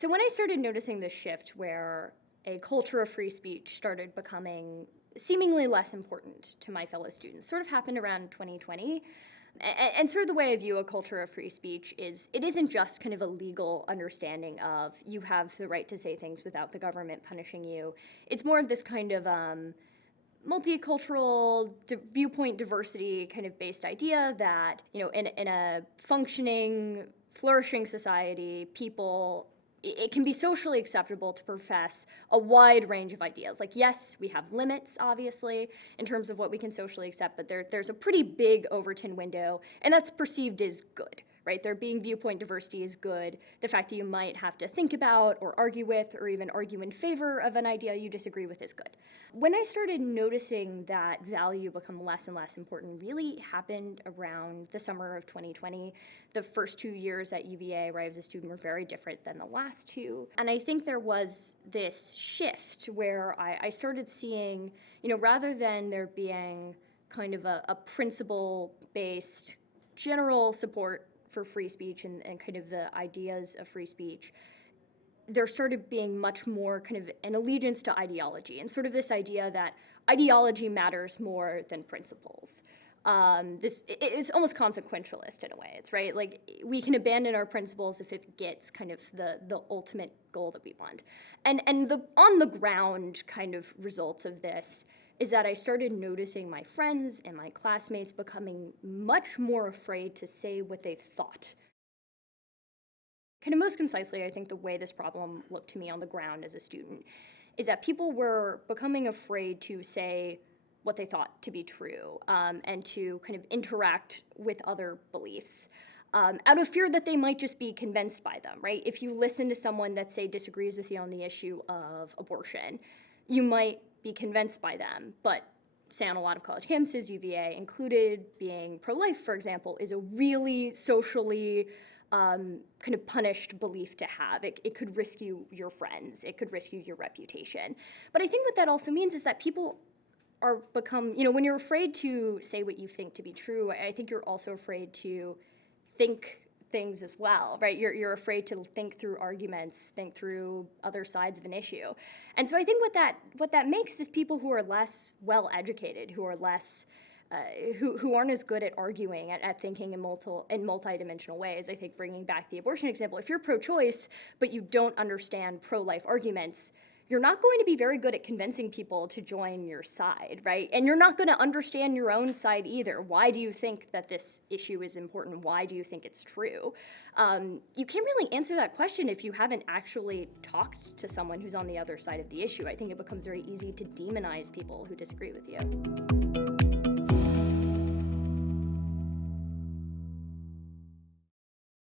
So when I started noticing this shift where a culture of free speech started becoming seemingly less important to my fellow students, sort of happened around 2020. And sort of the way I view a culture of free speech is it isn't just kind of a legal understanding of you have the right to say things without the government punishing you. It's more of this kind of multicultural viewpoint diversity kind of based idea that, in a functioning, flourishing society, it can be socially acceptable to profess a wide range of ideas. Like, yes, we have limits, obviously, in terms of what we can socially accept, but there's a pretty big Overton window, and that's perceived as good, right? There being viewpoint diversity is good. The fact that you might have to think about or argue with or even argue in favor of an idea you disagree with is good. When I started noticing that value become less and less important really happened around the summer of 2020. The first 2 years at UVA where I was a student were very different than the last two. And I think there was this shift where I started seeing, rather than there being kind of a principle-based general support for free speech and kind of the ideas of free speech, there started being much more kind of an allegiance to ideology and sort of this idea that ideology matters more than principles. This is almost consequentialist in a way. It's right, like we can abandon our principles if it gets kind of the ultimate goal that we want. And the on the ground kind of results of this is that I started noticing my friends and my classmates becoming much more afraid to say what they thought. Kind of most concisely, I think the way this problem looked to me on the ground as a student is that people were becoming afraid to say what they thought to be true and to kind of interact with other beliefs out of fear that they might just be convinced by them, right? If you listen to someone that, say, disagrees with you on the issue of abortion, you might be convinced by them, but say on a lot of college campuses, UVA included, being pro-life, for example, is a really socially kind of punished belief to have. It could risk you your friends. It could risk you your reputation. But I think what that also means is that people are become, when you're afraid to say what you think to be true, I think you're also afraid to think things as well, right? You're afraid to think through arguments, think through other sides of an issue. And so I think what that makes is people who are less well educated, who are less who aren't as good at arguing, at thinking in multidimensional ways. I think bringing back the abortion example, if you're pro-choice but you don't understand pro-life arguments, you're not going to be very good at convincing people to join your side, right? And you're not going to understand your own side either. Why do you think that this issue is important? Why do you think it's true? You can't really answer that question if you haven't actually talked to someone who's on the other side of the issue. I think it becomes very easy to demonize people who disagree with you.